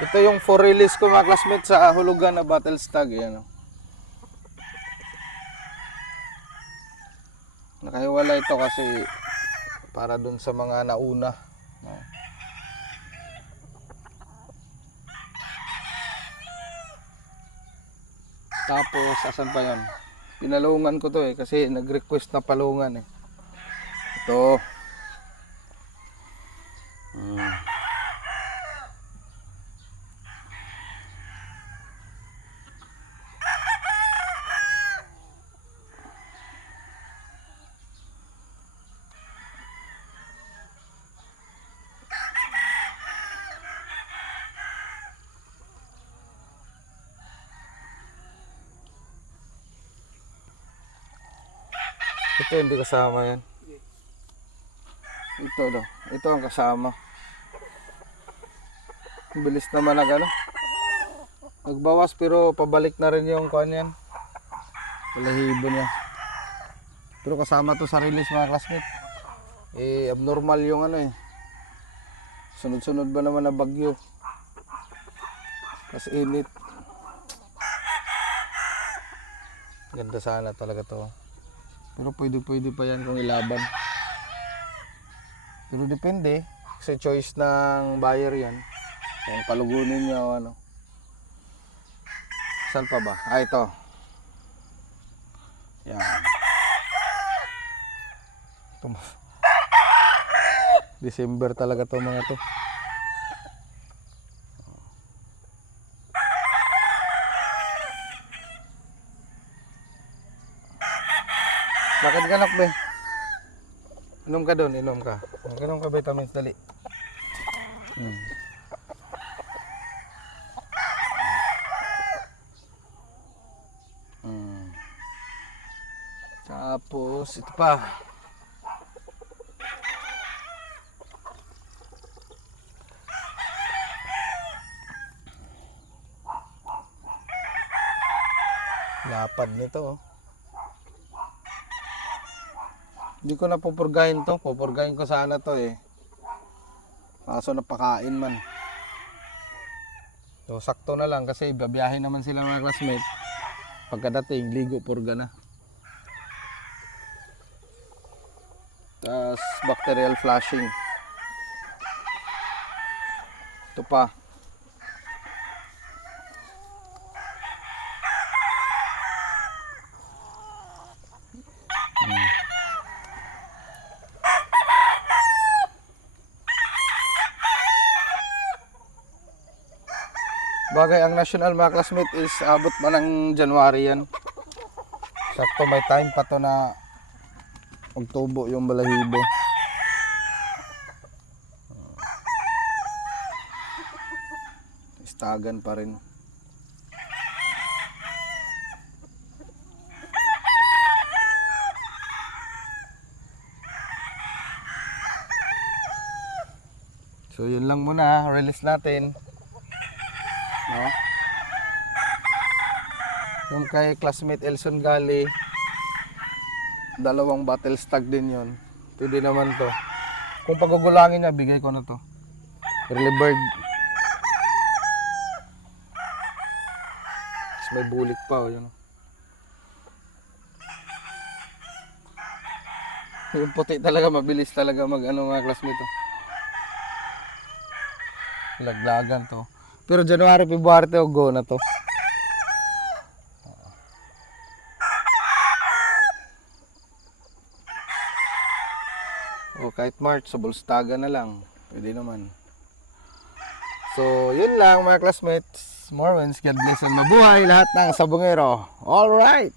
Ito yung 4 release ko mga classmates sa hulugan na battle stag. Yan, oh. Nakahiwala ito kasi para dun sa mga nauna. No? Tapos asan pa yan? Pinalungan ko to kasi nag-request na palungan Ito. Ito hindi kasama yan. Ito daw. Ito ang kasama. Bilis naman nagbawas pero pabalik na rin yung kuan yan. Balahibo niya. Pero kasama to sa release mga classmates. Abnormal yung Sunod-sunod ba naman na bagyo. Mas init. Ganda sana talaga to. Pero pwede pa yan kung ilaban. Pero depende. Kasi choice ng buyer yan. Kung palugunin niya o ano. Saan pa ba? Ito. Yan. December talaga to mga to. Bakit ganak ba? Inom ka doon, inom ka. Inom ka vitamins, dali. Tapos, ito pa. Lapad nito Hindi ko na pupurgahin to. Pupurgahin ko sana to Kaso napakain man. So sakto na lang kasi babiyahin naman sila mga classmates. Pagkadating, ligo, purga na. Tapos bacterial flushing. Ito pa. Bagay ang national mga classmate is abot pa ng January yan. Sakto may time pa to na magtubo yung balahibo. Istagan pa rin. So yun lang muna, release natin. No? Yung kay classmate Elson Gali, dalawang battle stag din yon. Pwede naman to. Kung pagugulangin niya, bigay ko na to. Early bird. Tapos may bulik pa yun. Yung puti talaga, mabilis talaga mga classmate Laglagan to. Pero January, February go na to. O kahit March, sa Bulstaga na lang. Pwede naman. So, yun lang mga classmates. More wins, God bless and mabuhay lahat ng sabungero. Alright!